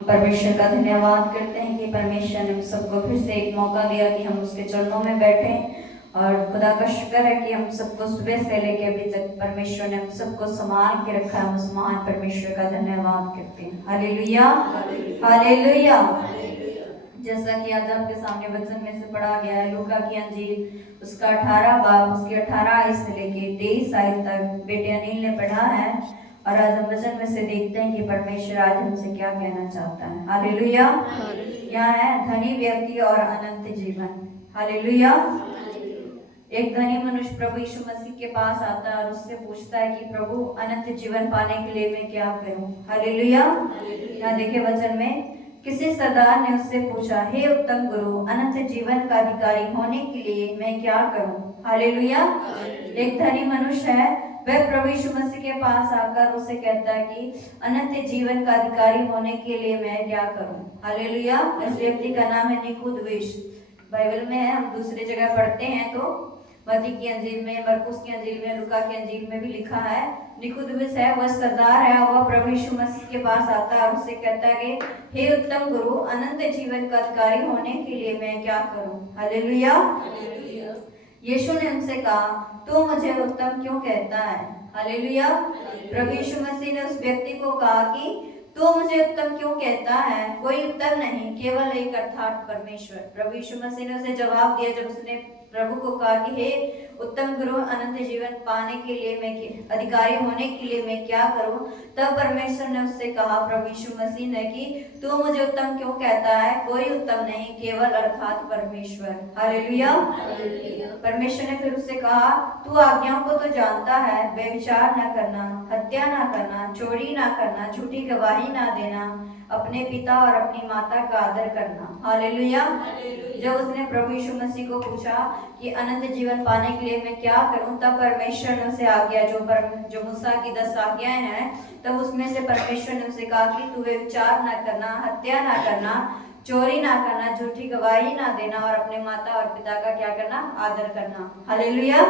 परमेश्वर का धन्यवाद करते हैं कि परमेश्वर ने हम सबको फिर से एक मौका दिया कि हम उसके चरणों में बैठे। और खुदा का शुक्र है कि हम सबको सुबह से लेके अभी तक परमेश्वर ने हम सबको संभाल के रखा है। हम उस महान परमेश्वर का धन्यवाद करते हैं। Hallelujah, hallelujah. जैसा कि आज आपके सामने वचन में से पढ़ा गया है, लूका की अंजील उसका 18 बाब उसके 18 आयत से लेके 23 आयत तक बेटे अनिल ने पढ़ा है। और आज हम वचन में से देखते हैं कि परमेश्वर आज हमसे क्या कहना चाहता है। हालेलुया। यहाँ है धनी व्यक्ति और अनंत जीवन। हालेलुया। एक धनी मनुष्य प्रभु यीशु मसीह के पास आता है और उससे पूछता है कि प्रभु अनंत जीवन पाने के लिए मैं क्या करूं। हालेलुया। यहाँ देखे वचन में, किसी सरदार ने उससे पूछा, हे उत्तम गुरु, अनंत जीवन का अधिकारी होने के लिए मैं क्या करूं। हालेलुया। एक धनी मनुष्य है, वह प्रभु यीशु मसीह के पास आकर उसे कहता है कि अनंत जीवन का अधिकारी होने के लिए मैं क्या करूं। हालेलुया। इस व्यक्ति का नाम है निकुदेमुस। बाइबल में है, हम दूसरी जगह पढ़ते हैं तो मत्ती की अंजील में, मरकुस की अंजील में, लूका की अंजील में भी लिखा है। निकुदेमुस है, वह सरदार है, वह प्रभु यीशु मसीह के पास आता है और उसे कहता है कि हे उत्तम गुरु, अनंत जीवन का अधिकारी होने के लिए मैं क्या करूं। हालेलुया। यीशु ने उनसे कहा, तू मुझे उत्तम क्यों कहता है। हालेलुया। प्रभु यीशु मसीह ने उस व्यक्ति को कहा कि तू मुझे उत्तम क्यों कहता है, कोई उत्तम नहीं, केवल एक अर्थात परमेश्वर। प्रभु यीशु मसीह ने उसे जवाब दिया जब उसने प्रभु को कहा कि हे उत्तम गुरु, अनंत जीवन पाने के लिए मैं अधिकारी होने के लिए मैं क्या करूं। तब परमेश्वर ने उससे कहा, प्रभु यीशु मसीह ने, कि तू मुझे उत्तम क्यों कहता है, कोई उत्तम नहीं, केवल अर्थात परमेश्वर। हालेलुया। परमेश्वर ने फिर उससे कहा, तू आज्ञाओं को तो जानता है, व्यभिचार न करना, हत्या न करना, चोरी न करना, झूठी गवाही न देना, अपने पिता और अपनी माता का आदर करना। हालेलुया। जब उसने प्रभु यीशु मसीह को पूछा कि अनंत जीवन पाने के लिए मैं क्या करूं, तब परमेश्वर ने उसे आज्ञा जो मूसा की 10 आज्ञाएं हैं, तब उसमें से परमेश्वर ने उसे कहा कि तू व्यभिचार न करना, हत्या न करना, चोरी ना करना, झूठी गवाही ना देना और अपने माता और पिता का क्या करना, आदर करना। हालेलुया।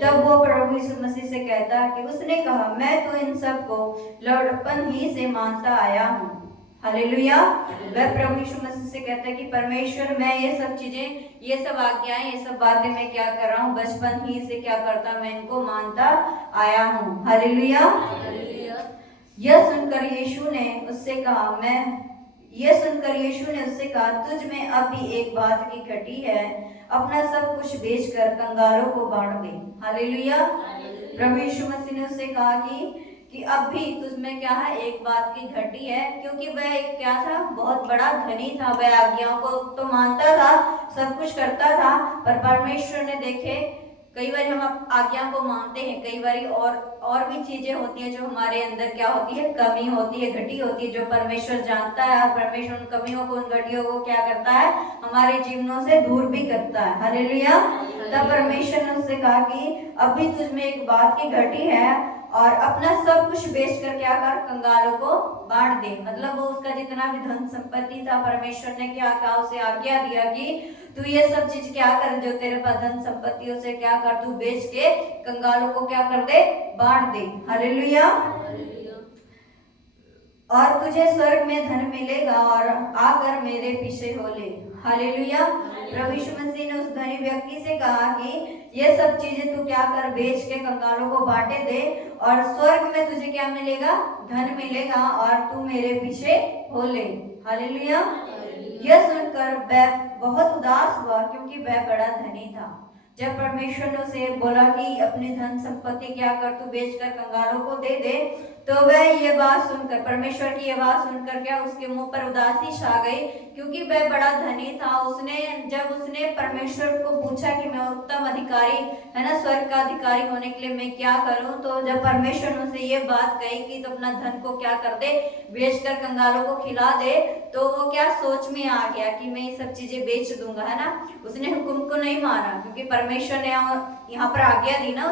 तब वो प्रभु यीशु मसीह से कहता है कि उसने कहा, मैं तो इन सब को लड़पन ही से मानता आया हूँ। हालेलुया। वह प्रभु यीशु मसीह से कहता है कि परमेश्वर, मैं ये सब चीजें, ये सब आज्ञाएं, ये सब बातें मैं क्या कर रहा हूँ, बचपन ही से क्या करता, मैं इनको मानता आया हूँ। हालेलुया। यह सुनकर यीशु ने उससे कहा, तुझ में अब भी एक बात की घटी है, अपना सब कुछ बेचकर कंगालों को बांट दे। हालेलुया। प्रभु यीशु मसीह ने उससे कहा कि अब भी तुझ में क्या है, एक बात की घटी है। क्योंकि वह एक क्या था, बहुत बड़ा धनी था, वह आज्ञाओं को तो मानता था, सब कुछ करता था, पर परमेश्वर ने देखे, कई बार हम आज्ञाओं को मानते हैं, कई बार और भी चीजें होती हैं जो हमारे अंदर क्या होती है, कमी होती है, घटी होती है, जो परमेश्वर जानता है और परमेश्वर उन कमियों को, उन घटियों को क्या करता है, हमारे जीवनों से दूर भी करता है। हालेलुया। तब परमेश्वर ने उससे कहा कि अभी तुझमें एक बात की घटी है और अपना सब कुछ बेचकर क्या कर, कंगालों को बांट दे। मतलब वो उसका जितना भी धन संपत्ति था, परमेश्वर ने क्या कहा, उसे आज्ञा दिया कि तू ये सब चीज क्या कर, जो तेरे पास धन संपत्ति उसे क्या कर, तू बेच के कंगालों को क्या कर दे, बांट दे। हालेलुया। और तुझे स्वर्ग में धन मिलेगा और आकर मेरे पीछे हो ले। हालेलुया। प्रभु यीशु मसीह ने उस धनी व्यक्ति से कहा कि ये सब चीजें तू क्या कर, बेच के कंगालों को बांटे दे, और स्वर्ग में तुझे क्या मिलेगा, धन मिलेगा, और तू मेरे पीछे हो ले। हालेलुया। यह सुनकर वह बहुत उदास हुआ, क्योंकि वह बड़ा धनी था। जब परमेश्वर ने उसे बोला कि अपनी धन संपत्ति क्या कर, तू बेचकर कंगालों को दे दे, तो वह ये बात सुनकर, परमेश्वर की ये बात सुनकर क्या, उसके मुंह पर उदासी छा गई, क्योंकि वह बड़ा धनी था। जब उसने परमेश्वर को पूछा कि मैं उत्तम अधिकारी, है ना, स्वर्ग का अधिकारी होने के लिए मैं क्या करूं, तो जब परमेश्वर ने उसे ये बात कही कि तो अपना धन को क्या कर दे, बेचकर कंगालों को खिला दे, तो वो क्या सोच में आ गया कि मैं ये सब चीजें बेच दूंगा, है ना। उसने हुक्म को नहीं माना, क्योंकि परमेश्वर ने यहाँ पर आज्ञा दी ना,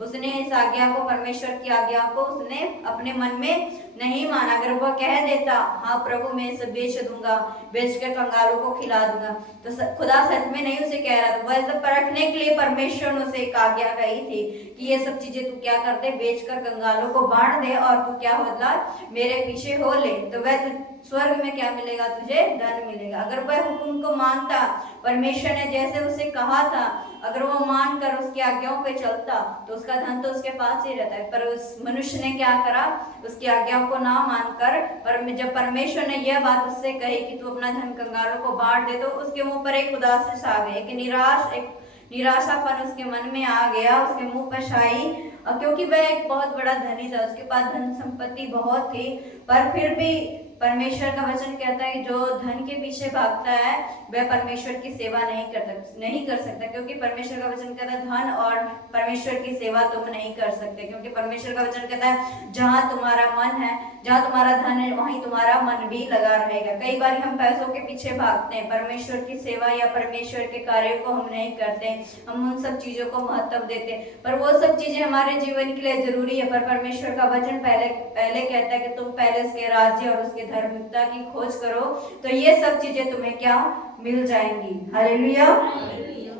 उसने इस आज्ञा को, परमेश्वर की आज्ञा को उसने अपने मन में नहीं माना, अगर वह कह देता हाँ प्रभु मैं सब बेच दूंगा, बेच कर कंगालों को खिला दूंगा, तो खुदा सच में नहीं उसे कह रहा था। वह सब परखने के लिए परमेश्वर ने उसे एक आज्ञा कही थी कि ये सब चीजें तू क्या कर दे, बेच कर कंगालों को बांट दे और तू क्या होता मेरे पीछे हो ले, तो वह स्वर्ग में क्या मिलेगा, तुझे धन मिलेगा। अगर वह हुक्म को मानता, परमेश्वर ने जैसे उसे कहा था, अगर वो मानकर उसकी आज्ञाओं पे चलता तो उसका धन तो उसके पास ही रहता है। पर उस मनुष्य ने क्या करा, उसकी आज्ञाओं को ना मानकर, पर जब परमेश्वर ने यह बात उससे कही कि तू अपना धन कंगालों को बांट दे, तो उसके मुंह पर एक उदासी आ गई, एक निराशापन उसके मन में आ गया, उसके मुंह पर छाई, क्योंकि वह एक बहुत बड़ा धनी था, उसके पास धन संपत्ति बहुत थी। पर फिर भी परमेश्वर का वचन कहता है कि जो धन के पीछे भागता है वह परमेश्वर की सेवा नहीं कर सकता, क्योंकि परमेश्वर का वचन कहता है धन और परमेश्वर की सेवा तुम नहीं कर सकते, क्योंकि परमेश्वर का वचन कहता है जहां तुम्हारा मन है, जहां तुम्हारा धन है, वहीं तुम्हारा मन भी लगा रहेगा। कई बार हम पैसों के पीछे भागते हैं, परमेश्वर की सेवा या परमेश्वर के कार्य को हम नहीं करते, हम उन सब चीजों को महत्व देते, पर वो सब चीजें हमारे जीवन के लिए जरूरी है। पर परमेश्वर का वचन पहले कहता है कि तुम पहले उसके राज्य और उसके धार्मिकता की खोज करो, तो ये सब चीजें तुम्हें क्या मिल जाएंगी। हालेलुया।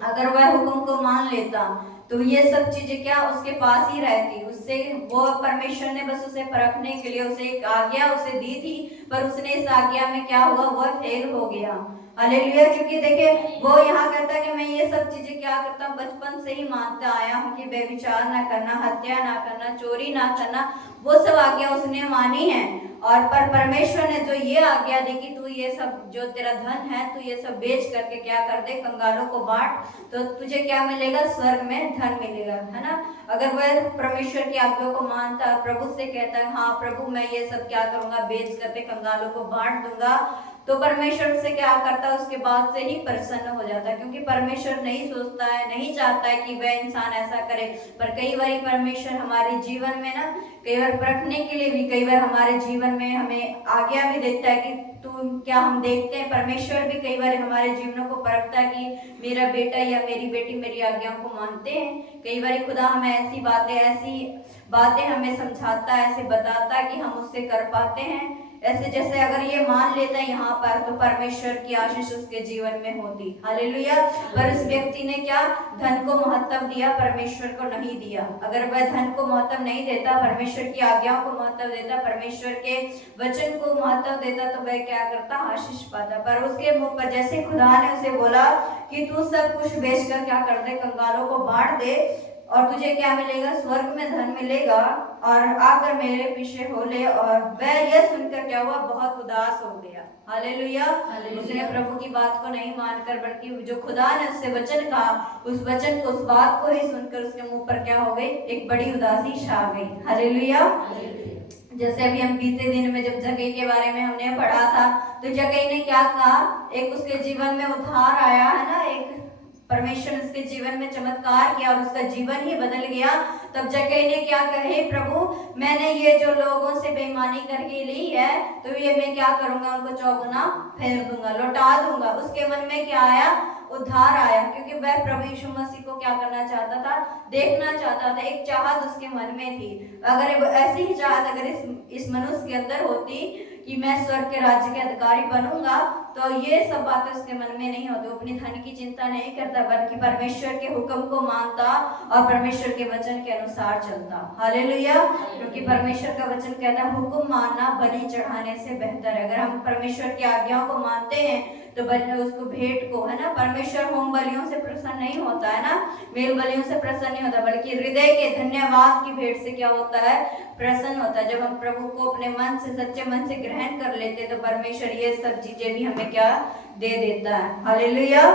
अगर वह हुक्म को मान लेता तो ये सब चीजें क्या उसके पास ही रहती, उससे वो परमेश्वर ने बस उसे परखने के लिए उसे एक आज्ञा उसे दी थी, पर उसने इस आज्ञा में क्या हुआ, वह फेल हो गया। हालेलुया। क्योंकि देखिए वो यहाँ कहता है कि मैं ये सब चीजें क्या करता हूँ, बचपन से ही मानता आया हूँ कि बेविचार ना करना, हत्या ना करना, चोरी ना करना, वो सब आज्ञा उसने मानी है। और पर परमेश्वर ने जो ये आज्ञा दी कि तू ये सब जो तेरा धन है तू ये सब बेच करके क्या कर दे, कंगालों को बांट, तो तुझे क्या मिलेगा, स्वर्ग में धन मिलेगा, है ना। अगर वह परमेश्वर की आज्ञा को मानता, प्रभु से कहता है हाँ प्रभु मैं ये सब क्या करूंगा, बेच करके कंगालों को बांट दूंगा, तो परमेश्वर से क्या करता है, उसके बाद से ही प्रसन्न हो जाता है, क्योंकि परमेश्वर नहीं सोचता है, नहीं चाहता है कि वह इंसान ऐसा करे। पर कई बार परमेश्वर हमारे जीवन में ना, कई बार परखने के लिए भी, कई बार हमारे जीवन में हमें आज्ञा भी देता है कि तू क्या, हम देखते हैं परमेश्वर भी कई बार हमारे जीवनों को परखता है कि मेरा बेटा या मेरी बेटी मेरी आज्ञाओं को मानते हैं। कई बार खुदा हमें ऐसी बातें हमें समझाता है, ऐसे बताता है कि हम उससे कर पाते हैं, ऐसे जैसे अगर ये मान लेता है यहाँ पर तो परमेश्वर की आशीष उसके जीवन में होती। हालेलुया। पर इस व्यक्ति ने क्या, धन को महत्व दिया, परमेश्वर को नहीं दिया। अगर वह धन को महत्व नहीं देता, परमेश्वर की आज्ञाओं को महत्व देता, परमेश्वर के वचन को महत्व देता, तो वह क्या करता, आशीष पाता। पर उसके मुंह पर जैसे खुदा ने उसे बोला कि तू सब कुछ बेचकर क्या कर दे, कंगालों को बांट दे, और तुझे क्या मिलेगा, स्वर्ग में धन मिलेगा, और आकर मेरे पीछे हो ले। और वह यह सुनकर क्या हुआ, बहुत उदास हो गया। हालेलुया। उसने प्रभु की बात को नहीं मानकर, बल्कि जो खुदा ने उससे वचन कहा, उस वचन को, उस बात को ही सुनकर उसके मुंह पर क्या हो गई, एक बड़ी उदासी छा गई। हालेलुया। जैसे अभी हम बीते दिन में जब जगह के बारे में हमने पढ़ा था, तो जगह ने क्या कहा, एक उसके जीवन में उद्धार आया है ना, एक परमेश्वर ने उसके जीवन में चमत्कार किया और उसका जीवन ही बदल गया। तब जक्कई ने क्या कहे, प्रभु मैंने ये जो लोगों से बेईमानी करके ली है, तो ये मैं क्या करूंगा, उनको चौगुना फेर दूंगा, लौटा दूंगा। उसके मन में क्या आया, उद्धार आया, क्योंकि वह प्रभु यीशु मसीह को क्या करना चाहता था, देखना चाहता था। एक चाहत उसके मन में थी। अगर ऐसी ही चाहत अगर इस मनुष्य के अंदर होती कि मैं स्वर्ग के राज्य के अधिकारी बनूंगा, तो ये सब बातें उसके मन में नहीं होती। वो अपनी धन की चिंता नहीं करता, बल्कि परमेश्वर के हुक्म को मानता और परमेश्वर के वचन के अनुसार चलता। हालेलुया। क्योंकि परमेश्वर का वचन कहता है हुक्म मानना बलि चढ़ाने से बेहतर है। अगर हम परमेश्वर की आज्ञाओं को मानते हैं तो उसको भेंट को, है ना, परमेश्वर होम बलियों से प्रसन्न नहीं होता है ना, मेल बलियों से प्रसन्न नहीं होता, बल्कि हृदय के धन्यवाद की भेंट से क्या होता है, प्रसन्न होता है। जब हम प्रभु को अपने मन से, सच्चे मन से ग्रहण कर लेते तो परमेश्वर ये सब चीजें भी हमें क्या दे देता है। हालेलुया।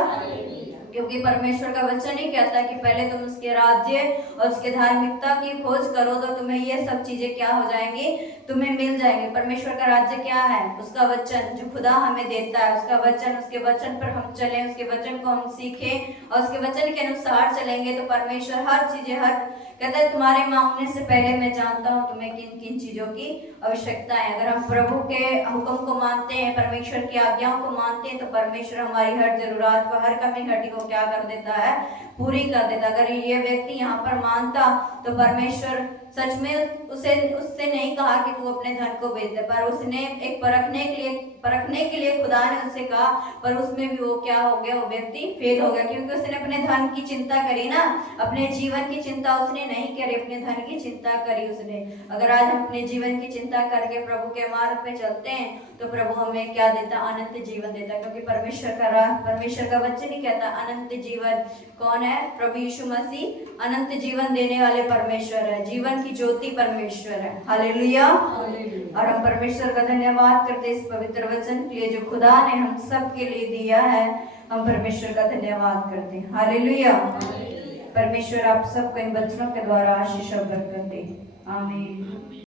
क्योंकि परमेश्वर का वचन ही कहता है कि पहले तुम उसके राज्य और उसके धार्मिकता की खोज करो तो तुम्हें ये सब चीजें क्या हो जाएंगी, तुम्हें मिल जाएंगे। परमेश्वर का राज्य क्या है, उसका वचन जो खुदा हमें देता है, उसका वचन, उसके वचन पर हम चलें, उसके वचन को हम सीखें और उसके वचन के अनुसार चलेंगे तो परमेश्वर हर चीजें, हर कहता है तुम्हारे मांगने से पहले मैं जानता हूँ तुम्हें किन किन चीजों की आवश्यकता है। अगर हम प्रभु के हुक्म को मानते हैं, परमेश्वर की आज्ञाओं को मानते हैं तो परमेश्वर हमारी हर जरूरत को, हर कमी घटी को क्या कर देता है, पूरी कर देता। अगर ये व्यक्ति यहाँ पर मानता तो परमेश्वर सच में उससे नहीं कहा कि तू अपने धन को बेच दे, पर उसने एक परखने के लिए खुदा ने उससे कहा, पर उसमें भी वो क्या हो गया, वो व्यक्ति फेल हो गया, क्योंकि उसने अपने धन की चिंता करी ना, अपने जीवन की चिंता उसने नहीं करी, अपने धन की चिंता करी उसने। अगर आज हम अपने जीवन की चिंता करके प्रभु के मार्ग पे चलते हैं तो प्रभु हमें क्या देता, अनंत जीवन देता, क्योंकि परमेश्वर का वचन ही कहता अनंत जीवन कौन है, प्रभु यीशु मसीह अनंत जीवन देने वाले परमेश्वर है, जीवन की ज्योति परमेश्वर है। हालेलुया। और हम परमेश्वर का धन्यवाद करते इस पवित्र वचन के लिए जो खुदा ने हम सब के लिए दिया है, हम परमेश्वर का धन्यवाद करते हैं। हालेलुया। परमेश्वर आप सबको इन वचनों के द्वारा आशीष और बरकत दे। आमीन।